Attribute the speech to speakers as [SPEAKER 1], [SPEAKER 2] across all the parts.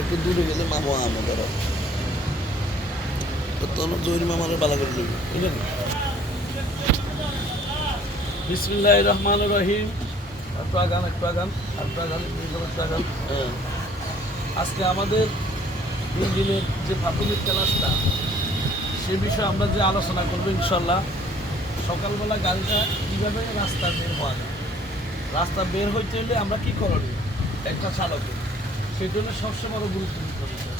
[SPEAKER 1] একটু দূরে গেলে মামা আমো ধরো। তো তখন জৈন মামারে বালা করে দিবি বুঝলেন
[SPEAKER 2] বিসমিল্লাহ রহমান রহিম। একটু একটু আগান একটু আজকে আমাদের ইঞ্জিনের যে প্রাথমিক ক্লাসটা সে বিষয়ে আমরা যে আলোচনা করব ইনশাল্লাহ সকালবেলা গাড়িটা কীভাবে রাস্তা বের হওয়া যায় রাস্তা বের হইতে হলে আমরা কি করণীয়? একটা চালকে। সেই জন্য সবসময় বড় গুরুত্বপূর্ণ বিষয়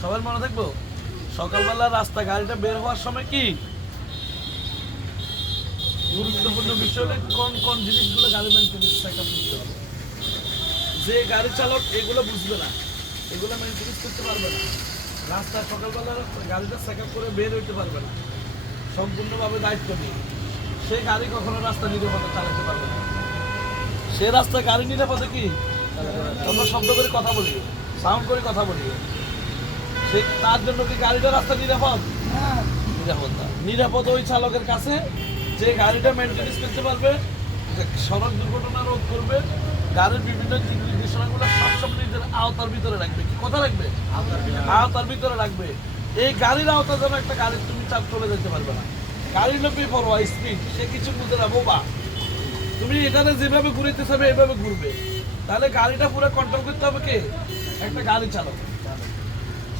[SPEAKER 2] সবার মনে থাকব? সকালবেলা রাস্তা গাড়িটা বের হওয়ার সময় কি? গুরুত্বপূর্ণ বিষয় হলে কোন কোন জিনিসগুলো গাড়ি মেনটেন্স একটা বুঝতে হবে। যে গাড়ি চালক এগুলো বুঝবে না, এগুলো মেনটেন্স করতে পারবে না। রাস্তা সকালবেলা গাড়িটা চেক আপ করে বের হইতে পারবে না। সম্পূর্ণভাবে দায়িত্ব নিয়ে। সে গাড়ি কখনো রাস্তা নিরাপদে চালাতে পারবে না। সে রাস্তায় গাড়ি নিরাপদে কি? আমরা শব্দ করে কথা বলি। সাউন্ড করে কথা বলি। সে তার জন্য কি গাড়িটা রাস্তা নিরাপদ? নিরাপদ না। নিরাপদ ওই চালকের কাছে যে গাড়িটা মেনটেন্স করতে পারবে সড়ক দুর্ঘটনা রোধ করবে গাড়ির বিভিন্ন দিক নির্দেশনাগুলো সবসময় নিজের আওতার ভিতরে রাখবে। কি কথা রাখবে? আওতার ভিতরে রাখবে। এই গাড়ির আওতা যেন একটা গাড়ি তুমি চাপ চলে যেতে পারবে না। গাড়ির লোক পড়ো স্পিড। সে কিছু বুঝে না বোবা। তুমি এখানে যেভাবে ঘুরিতে চাবে এভাবে ঘুরবে। তাহলে গাড়িটা পুরো কন্ট্রোল করতে হবে কে? একটা গাড়ি চালক।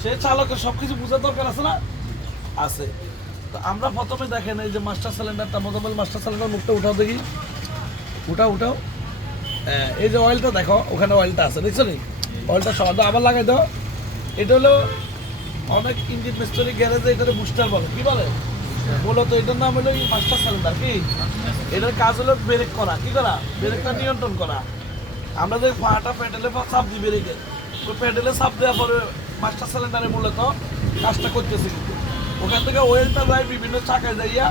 [SPEAKER 2] সে চালকের সবকিছু বোঝার দরকার আছে না? আছে। তো আমরা প্রথমে দেখেন এই যে মাস্টার সিলিন্ডারটা মোটামুটি মাস্টার সিলিন্ডার মুখটা উঠাও দেখি। উঠাও উঠাও। এই যে অয়েলটা দেখো, ওখানে অয়েলটা আছে, দেখছ নি? অয়েলটা সহ আবার লাগাই দাও। এটা হলো অনেক ইঞ্জিন মিস্ত্রি গ্যারেজে এটাকে বুস্টার বলে। কি বলে? মূলত এটার নাম হলো মাস্টার সিলিন্ডার কি? এটার কাজ হলো ব্রেক করা। কি করা? ব্রেকটা নিয়ন্ত্রণ করা। আমরা যে পাটা প্যাডেলে চাপ দিই ব্রেকে তো প্যাডেলে চাপ দেওয়ার পরে মাস্টার সিলিন্ডারে মূলত কাজটা করতেছে। কিন্তু ওখান থেকে ওয়েলটা যায় বিভিন্ন চাকায় যাইয়া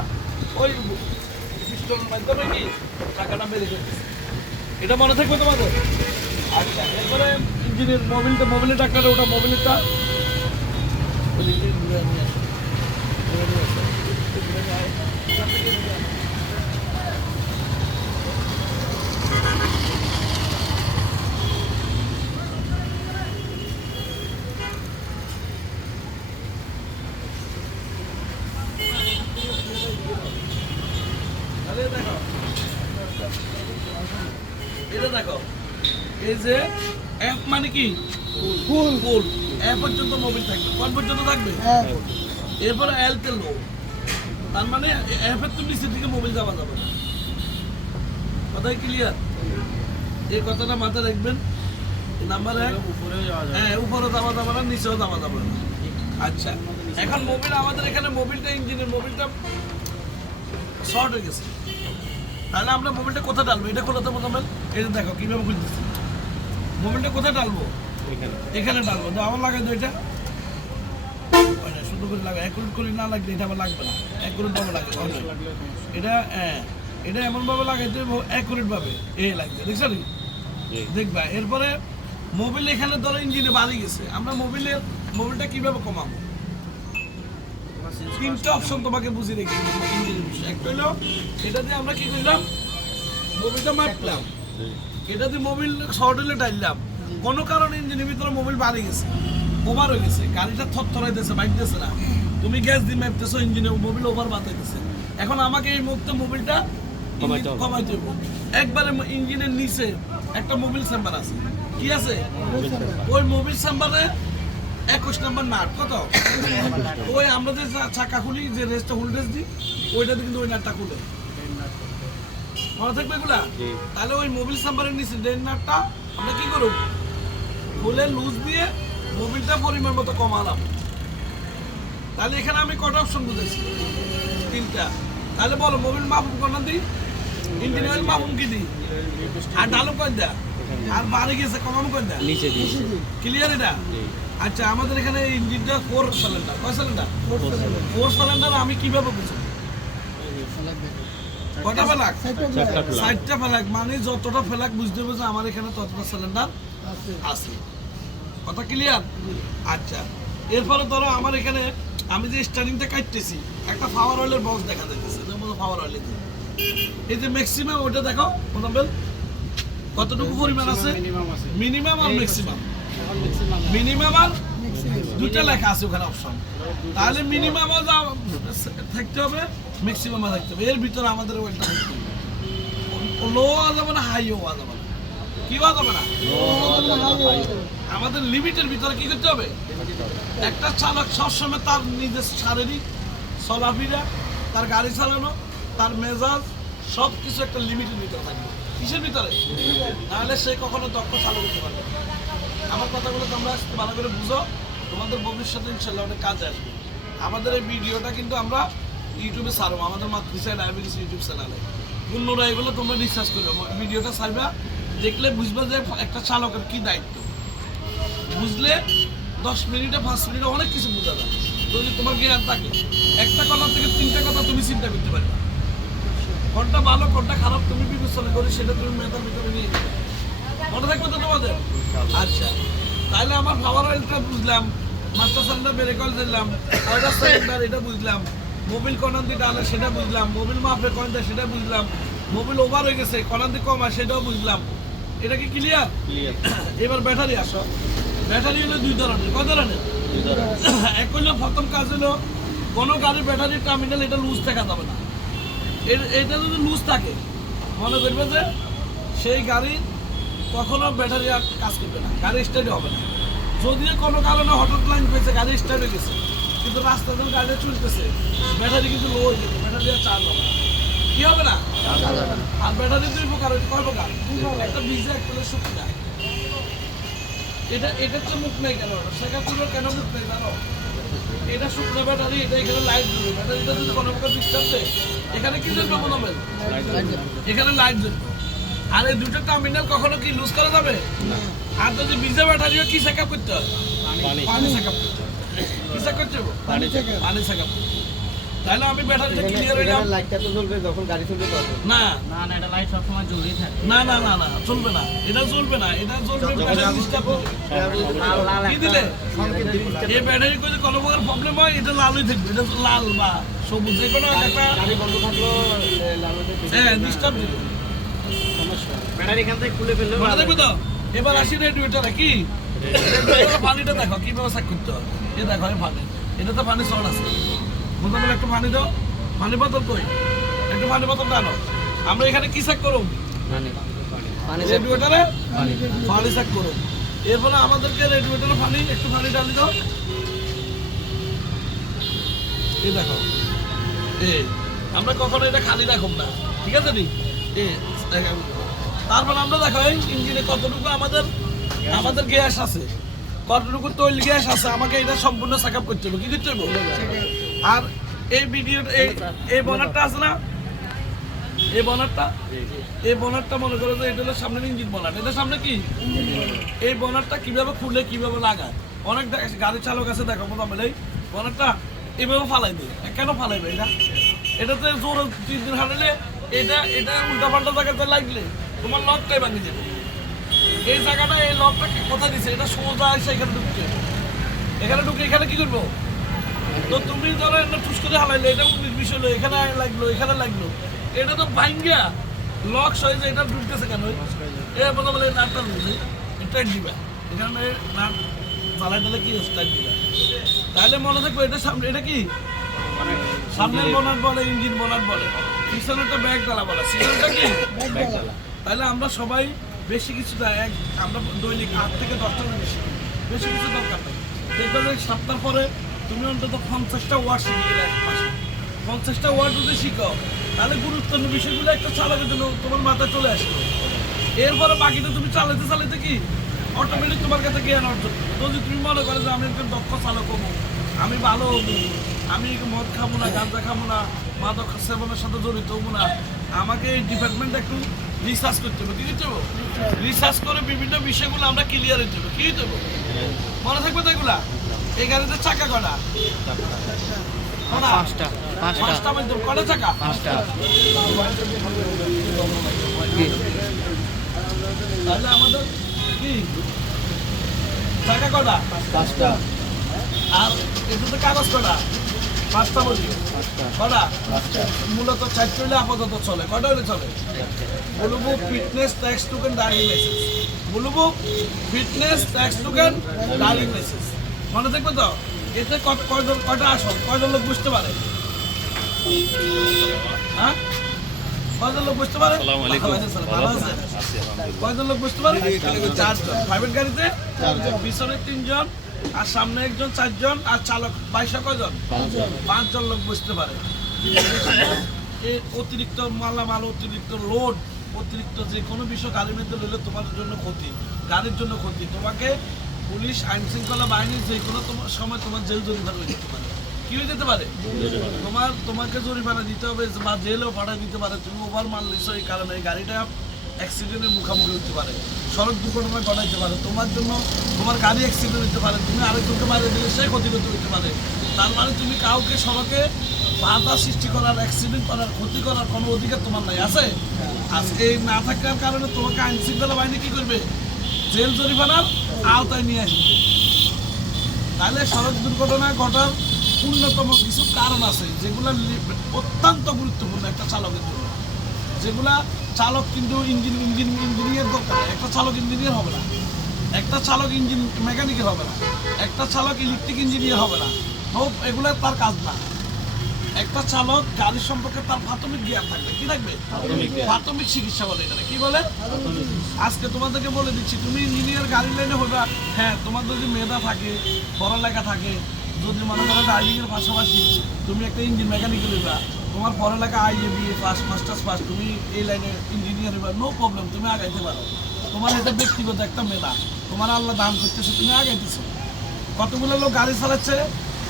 [SPEAKER 2] ওই পিস্টনের মাধ্যমে কি চাকাটা বেরিয়ে যেতেছে এটা মনে থাকবে তোমাদের? আচ্ছা এরপরে ইঞ্জিনের মোবিলটা মোবিলের টাকাটা ওটা মোবিলেরটা ওই যে ইঞ্জিন ঘুরে নিয়ে আসো। ঘুরে নিয়ে আসো। ঘুরে নিয়ে আয়। এখান থেকে ঘুরে আয়। তাহলে দেখো এটা দেখো এই যে অ্যাপ মানে কি? ফুল। ফুল। অ্যাপ পর্যন্ত মোবিল থাকবে। কোন পর্যন্ত থাকবে? এরপরে এল তে লো তার মানে অ্যাপের তো নিচের দিকে মোবিল যাওয়া যাবে না। কথাই ক্লিয়ার এই কথাটা মাথায় রাখবেন। নাম্বার এক। হ্যাঁ উপরে যাওয়া যাবে না নিচেও যাওয়া যাবে না। আচ্ছা এখন মোবিল আমাদের এখানে মোবিলটা ইঞ্জিনের মোবিলটা শর্ট হয়ে গেছে। তাহলে আমরা মোবাইলটা কোথায় ডালবো এটা খোলাতে মোবাইল এটা দেখো কীভাবে খুলতেছি মোবাইলটা কোথায় ডালবো এখানে। ডালবো তো আমার লাগাই তো এটা। শুধু করে লাগা। অ্যাকুরেট করে না লাগলে এটা আবার লাগবে না। অ্যাকুরেট ভাবে লাগে এটা হ্যাঁ এটা এমন ভাবে লাগাইতে অ্যাকুরেট ভাবে। এ লাগবে দেখছ দেখবা এরপরে মোবিল এখানে ধরো ইঞ্জিনে বাড়ি গেছে। আমরা মোবিলের মোবিলটা কীভাবে কমাবো? তিনটা অপশন তোমাকে বুঝিয়ে ইঞ্জিনের বিষয়ে একটা হলো এটা দিয়ে আমরা কি করলাম? মোবিলটা মারলাম এটা দিয়ে মোবিল শর্ট হলে ডাইলাম। কোনো কারণে ইঞ্জিনের ভিতরে মোবিল বাড়ি গেছে ওভার হয়ে গেছে গাড়িটা থরথরাইতেছে বাইতেছে না। তুমি গ্যাস দিয়ে মাপতেছো ইঞ্জিনে মোবিল ওভার বাতাইতেছে। এখন আমাকে এই মুহূর্তে মোবিলটা
[SPEAKER 3] কমাইতে হবে।
[SPEAKER 2] একবারে ইঞ্জিনের নিচে একটা মোবিল চেম্বার আছে। কি আছে? ওই মোবিল চেম্বারে একুশ নম্বর নাট কত? ওই আমরা যে চাকা খুলি যে রেস্টটা হুল রেস দিই ওইটাতে কিন্তু ওই নাটটা খুলে। মনে থাকবে এগুলা? তাহলে ওই মোবিল চেম্বারের নিচে ডেন নাটটা আমরা কি করব খুলে লুজ দিয়ে মোবিলটা পরিমাণ মতো কমালাম। তাহলে এখানে আমি কটা অপশন বুঝেছি তিনটা। তাহলে বলো মোবিল মাপুম কোনটা দিই ইঞ্জিন অয়েল মাপুম কি দিই আর ডালো কই দেয়া আর বাড়ি গেছে কমাম কই দেয়া
[SPEAKER 3] নিচে দিয়েছি।
[SPEAKER 2] ক্লিয়ার এটা? আচ্ছা আমাদের এখানে ইঞ্জিনটা ফোর সিলিন্ডার কয় সিলিন্ডার ফোর সিলিন্ডার আমি কীভাবে বুঝব? কয়টা ফেলাক?
[SPEAKER 3] চারটা প্লাগ
[SPEAKER 2] ষাটটা ফেলাক। মানে যতটা ফেলাক বুঝতে হবে যে আমার এখানে ততটা সিলিন্ডার আছে। কথা ক্লিয়ার আচ্ছা। এরপরে ধরো আমার এখানে আমি যে স্টার্টিংটা কাটতেছি একটা পাওয়ার অয়েলের বক্স দেখা যেমন পাওয়ার অয়েল এই যে ম্যাক্সিমাম ওটা দেখো মোটামুটি কতটুকু পরিমাণ আছে? মিনিমাম আর ম্যাক্সিমাম মিনিমাম আর দুইটা লেখা আছে ওখানে অপশন তাহলে মিনিমাম থাকতে হবে ম্যাক্সিমাম থাকতে হবে। এর ভিতরে আমাদের ওইটা থাকতে হবে। লো যাবে না হাই হওয়া যাবে না। কি হওয়া যাবে না? আমাদের লিমিটের ভিতরে কি করতে হবে? একটা চালক সবসময় তার নিজের শারীরিক চলাফেরা তার গাড়ি চালানো তার মেজাজ সব কিছু একটা লিমিটের ভিতরে থাকবে। কিসের ভিতরে? নাহলে সে কখনো দক্ষ চালু করতে পারবে। আমার কথাগুলো তোমরা আজকে ভালো করে বুঝো। তোমাদের ভবিষ্যতে ইনশাল্লাহ অনেক কাজে আসবে। আমাদের এই ভিডিওটা কিন্তু আমরা ইউটিউবে ছাড়বো আমাদের মাতৃসাই ডায়াবেটিস ইউটিউব চ্যানেলে অন্যরা এগুলো তোমরা রিসার্চ করবে ভিডিওটা ছাড়বা দেখলে বুঝবে যে একটা চালকের কি দায়িত্ব। বুঝলে দশ মিনিটে পাঁচ মিনিটে অনেক কিছু বোঝা যায়। যদি তোমার জ্ঞান থাকে একটা কথা থেকে তিনটা কথা তুমি চিন্তা করতে পারবে। কোনটা ভালো কোনটা খারাপ তুমি বিবেচনা করে সেটা তুমি মেধার ভিতরে নিয়ে যাবে মনে থাকবে তো তোমাদের? আচ্ছা। তাহলে আমার পাওয়ার অয়েলটা বুঝলাম মাস্টার সান্ডা ব্রেক অয়েল দিলাম এটা বুঝলাম মোবিল কনান্দি ডালে সেটা বুঝলাম মোবিল মাপে কয়েন সেটা বুঝলাম মোবিল ওভার হয়ে গেছে কনান্দি কম হয় সেটাও বুঝলাম। এটা কি ক্লিয়ার ক্লিয়ার এবার ব্যাটারি আসো। ব্যাটারি হলো দুই ধরনের কয় ধরনের? এক হলো প্রথম কাজ হলো কোনো গাড়ির ব্যাটারি টার্মিনাল এটা লুজ থাকা যাবে না। এর- এটা যদি লুজ থাকে মনে করবে যে সেই গাড়ি কখনো ব্যাটারি আর কাজ করবে না গাড়ি স্টার্ট হবে না। যদিও কোনো কারণে হঠাৎ লাইন পেয়েছে গাড়ি স্টার্ট হয়ে গেছে। কিন্তু রাস্তাতে গাড়ি চলতেছে। ব্যাটারি কিন্তু লো হয়ে গেছে ব্যাটারি আর চার্জ হবে না। কি হবে না? আর ব্যাটারি দুই প্রকার হচ্ছে কয় প্রকার? একটা ভিজে একটা হলো শুকনা। এটা এটা তো মুখ নেই কেন? সেখানে কেন মুখ নেই জানো? এটা শুকনো ব্যাটারি এটা এখানে লাইট জ্বলবে। ব্যাটারিটা যদি কোনো প্রকার ডিস্টার্ব দেয় এখানে কি জ্বলবে মনে হবে এখানে লাইট জ্বলবে। আর এই দুটো টার্মিনাল কখনো কি লুজ করা যাবে? আর যদি ভিজে ব্যাটারিও কি চেক আপ করতে হবে
[SPEAKER 3] পানি।
[SPEAKER 2] চেক আপ কি চেক করতে হবে
[SPEAKER 3] পানি check
[SPEAKER 2] পানি চেক তাহলে আমি ব্যাটারিটা ক্লিয়ার হইলাম
[SPEAKER 4] লাইটটা তো জ্বলবে যখন গাড়ি চলবে তখন।
[SPEAKER 2] না।
[SPEAKER 3] না না এটা লাইট সবসময় জ্বলেই থাকে।
[SPEAKER 2] না না না না চলবে না। এটা চলবে না এটা চলবে ব্যাটারি ডিস্টার্ব
[SPEAKER 4] লাল লাল
[SPEAKER 2] কি দিলে? এই ব্যাটারি করে কোনো প্রকার প্রবলেম হয়? এটা লালই থাকবে এটা লাল বা সবুজ যে কোনো একটা
[SPEAKER 4] গাড়ি বন্ধ থাকল লাল
[SPEAKER 2] হ্যাঁ ডিস্টার্ব দিবে।
[SPEAKER 4] ব্যাটারি এখান থেকে খুলে ফেললে
[SPEAKER 2] মনে থাকবে তো? এবার আসি রেডিওটা কি? পানিটা দেখো কীভাবে করতে হবে? এই দেখো এই পানি। এটা তো পানি শর্ট আছে। বলতে বলে একটু পানি দাও। পানি বোতল কই? একটু পানি বোতল দাও আমরা এখানে কি
[SPEAKER 4] পানি।
[SPEAKER 2] রেডিওটারে? পানি। করুম এরপরে আমাদেরকে রেডিওটারে পানি একটু পানি ডালি দাও। এই দেখো। এই আমরা কখনো এটা খালি রাখুম না। ঠিক আছে নি? এ। তারপর আমরা দেখো ইঞ্জিনে কতটুকু আমাদের আমাদের গ্যাস আছে। কতটুকু তৈল গ্যাস আছে, আমাকে এটা সম্পূর্ণ চেক আপ করতে হবে। কি করতে হবে? আর এই ভিডিও এই এই বনারটা আছে না? এই বনারটা এই বনারটা মনে করো যে এটা হলো ইঞ্জিন বনার এটা সামনে কি? এই বনারটা কীভাবে খুলে কীভাবে লাগায়? অনেক গাড়ি চালক আছে, দেখো মোটামুটি বনারটা এভাবে ফালাই দেয়। কেন ফালাইবে এটা? এটাতে জোর তিন দিন হাঁটলে এটা এটা উল্টা পাল্টা জায়গাতে লাগলে তোমার লকটাই ভাঙে যাবে। এই জায়গাটা এই লকটা কোথায় দিছে? এটা সোজা এসে এখানে ঢুকছে। এখানে ঢুকে এখানে কি করব? তো তুমি ধরো একটা টুস করে হালাইলে এটা উনিশ বিশ হলো এখানে লাগল এখানে লাগল। এটা তো ভাঙ্গিয়া লক যায় এটা ঢুকতেছে কেন? এ বলে বলে নাটটা ঢুকছে এটা দিবা। এখানে নাট জ্বালাই দিলে কি স্টার্ট দিবা। তাহলে মনে থাকবে এটা সামনে এটা কি? সামনের বোনাট বলে ইঞ্জিন বোনাট বলে। পিছনেরটা ব্যাগ ডালা বলে সিজনটা কি? তাহলে আমরা সবাই বেশি কিছু এক, আমরা দৈনিক আট থেকে দশটা জিনিস শিখি বেশি কিছু দরকার নেই। দেখবে যে পরে তুমি অন্তত পঞ্চাশটা ওয়ার্ড শিখে গেলে পঞ্চাশটা ওয়ার্ড যদি শিখো, তাহলে গুরুত্বপূর্ণ বিষয়গুলো একটা চালাকের জন্য তোমার মাথায় চলে আসবে এরপরে বাকিটা তুমি চালাতে চালাতে কি? অটোমেটিক তোমার কাছে জ্ঞান অর্জন। যদি তুমি মনে করো যে আমি একজন দক্ষ চালক হব, আমি ভালো হব, আমি মদ খাব না, গাঁজা খাব না, মাদক সেবনের সাথে জড়িত হব না। আমাকে এই ডিপার্টমেন্ট একটু রিসার্চ করতে হবে কি করতে হবে? রিসার্চ করে বিভিন্ন বিষয়গুলো আমরা ক্লিয়ার হতে হবে কি হতে হবে? মনে থাকবে তো এগুলা? এই গাড়িতে চাকা কটা?
[SPEAKER 4] পাঁচটা পাঁচটা।
[SPEAKER 2] কটা চাকা?
[SPEAKER 4] পাঁচটা।
[SPEAKER 2] তাহলে আমাদের কি? চাকা কটা
[SPEAKER 4] পাঁচটা।
[SPEAKER 2] আর এটাতে কাগজ কটা পাঁচটা বলি। কটা? মূলত চারটে হলে আপাতত চলে। কটা হলে চলে? Blue book fitness tax token diary message blue book fitness tax token diary message মনে থাকবে তো? এতে কত কয়জন কয়টা আসল? কয়জন লোক বুঝতে পারে? হ্যাঁ? কয়জন লোক বুঝতে পারে? কয়জন লোক বুঝতে পারে? চারজন। প্রাইভেট গাড়িতে? পিছনে তিনজন আর সামনে একজন চারজন আর চালক। বাইশে কয়জন? পাঁচজন। লোক বুঝতে পারে। এই অতিরিক্ত মালামাল অতিরিক্ত লোড অতিরিক্ত যে কোনো বিষয় গাড়ির মধ্যে লইলে তোমার জন্য ক্ষতি গাড়ির জন্য ক্ষতি। তোমাকে পুলিশ আইন শৃঙ্খলা বাহিনী যে কোনো তোমার সময় তোমার জেল জরিমানা হয়ে যেতে পারে। কি যেতে পারে? তোমার, তোমাকে জরিমানা দিতে হবে, বা জেলেও পাঠায় দিতে পারে। তুমি ওভার মাল এই কারণে গাড়িটা অ্যাক্সিডেন্টের মুখোমুখি হতে পারে। সড়ক দুর্ঘটনা ঘটাইতে পারে। তোমার জন্য তোমার গাড়ি অ্যাক্সিডেন্ট হতে পারে। তুমি আরেকজনকে মারিয়ে দিলে সে ক্ষতিগত হতে পারে। তার মানে তুমি কাউকে সড়কে বাধা সৃষ্টি করার অ্যাক্সিডেন্ট করার, ক্ষতি করার কোনো অধিকার তোমার নাই, আছে? আজকে এই না থাকার কারণে তোমাকে আইন শৃঙ্খলা বাহিনী কি করবে? জেল জরিমানার আওতায় নিয়ে আসবে। তাহলে সড়ক দুর্ঘটনা ঘটার অন্যতম কিছু কারণ আছে যেগুলো অত্যন্ত গুরুত্বপূর্ণ একটা চালকের জন্য। যেগুলা চালক কিন্তু ইঞ্জিন ইঞ্জিন ইঞ্জিনিয়ার দরকার একটা চালক ইঞ্জিনিয়ার হবে না। একটা চালক ইঞ্জিন মেকানিকের হবে না। একটা চালক ইলেকট্রিক ইঞ্জিনিয়ার হবে না। হোক এগুলো তার কাজ না। একটা চালক গাড়ি সম্পর্কে তার প্রাথমিক জ্ঞান থাকবে। কি থাকবে? প্রাথমিক চিকিৎসা বলে এটা কি বলে? আজকে তোমাদেরকে বলে দিচ্ছি তুমি ইঞ্জিনিয়ার গাড়ি লাইনে হইবা। হ্যাঁ তোমার যদি মেধা থাকে পড়ালেখা থাকে যদি মনে করো ড্রাইভিং এর পাশাপাশি তুমি একটা ইঞ্জিন মেকানিক্যাল হইবা, তোমার পড়ালেখা IA BA pass masters pass তুমি এই লাইনে ইঞ্জিনিয়ার হইবা নো প্রবলেম তুমি আগাইতে পারো। তোমার এটা ব্যক্তিগত একটা মেধা, তোমার আল্লাহ দান করতেছে, তুমি আগাইতেছো। কতগুলো লোক গাড়ি চালাচ্ছে,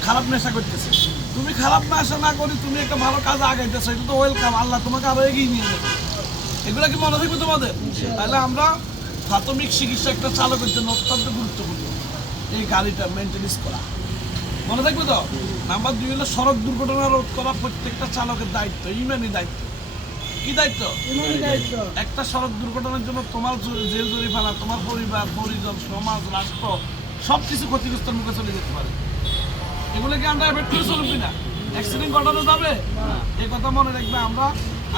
[SPEAKER 2] খারাপ নেশা করতেছে। তুমি খারাপ নেশা না করি তুমি একটা ভালো কাজে আগাইতেছো, এটা তো ওয়েলকাম আল্লাহ তোমাকে আরও এগিয়ে নিয়ে যাবে। এগুলো কি মনে থাকবে তোমাদের? তাহলে আমরা প্রাথমিক চিকিৎসা একটা চালকের জন্য অত্যন্ত গুরুত্বপূর্ণ, এই গাড়িটা মেনটেন্স করা। মনে থাকবে তো? নাম্বার দুই হলো সড়ক দুর্ঘটনা রোধ করা প্রত্যেকটা চালকের দায়িত্ব ইমানি দায়িত্ব। কি দায়িত্ব? একটা সড়ক দুর্ঘটনার জন্য তোমার জেল জরিমানা তোমার পরিবার পরিজন সমাজ রাষ্ট্র সব কিছু ক্ষতিগ্রস্তের মুখে চলে যেতে পারে। এগুলো কি আমরা এফেক্ট করে চলবে না অ্যাক্সিডেন্ট ঘটানো যাবে? এই কথা মনে রাখবে আমরা।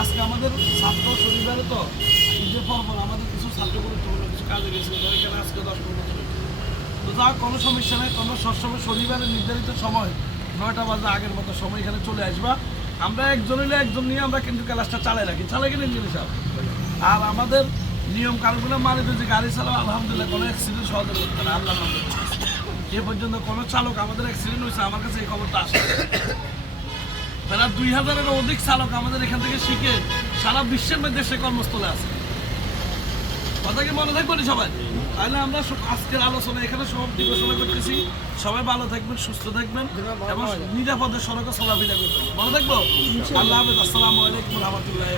[SPEAKER 2] আজকে আমাদের ছাত্র শনিবারে তো ঈদের পর আমাদের কিছু ছাত্র গুরুত্বপূর্ণ কিছু কাজে এখানে আজকে দশ পনেরো তো যা কোনো সমস্যা নেই, কোনো সবসময় শনিবারে নির্ধারিত সময়, নয়টা বাজে আগের মতো সময় এখানে চলে আসবা। আমরা একজন হলে একজন নিয়ে আমরা কিন্তু ক্লাসটা চালাই রাখি। চালাই কিনে জিনিস আর আমাদের নিয়ম কানুনগুলো মানে যে গাড়ি চালাও, আলহামদুলিল্লাহ কোনো অ্যাক্সিডেন্ট সহজে করতে না, আল্লাহ এ পর্যন্ত কোনো চালক আমাদের অ্যাক্সিডেন্ট হয়েছে, আমার কাছে এই খবরটা আসে। তারা দুই হাজারের অধিক চালক আমাদের এখান থেকে শিখে সারা বিশ্বের মধ্যে সে কর্মস্থলে আছে। কথা কি মনে থাকবে সবাই? তাহলে আমরা সব- আজকের আলোচনা এখানে সমাপ্তি ঘোষণা করতেছি। সবাই ভালো থাকবেন সুস্থ থাকবেন এবং নিরাপদে সড়কে চলাফেরা করবেন। ভালো থাকব? আল্লাহ হাফেজ। আসসালামু আলাইকুম রহমতুল্লাহ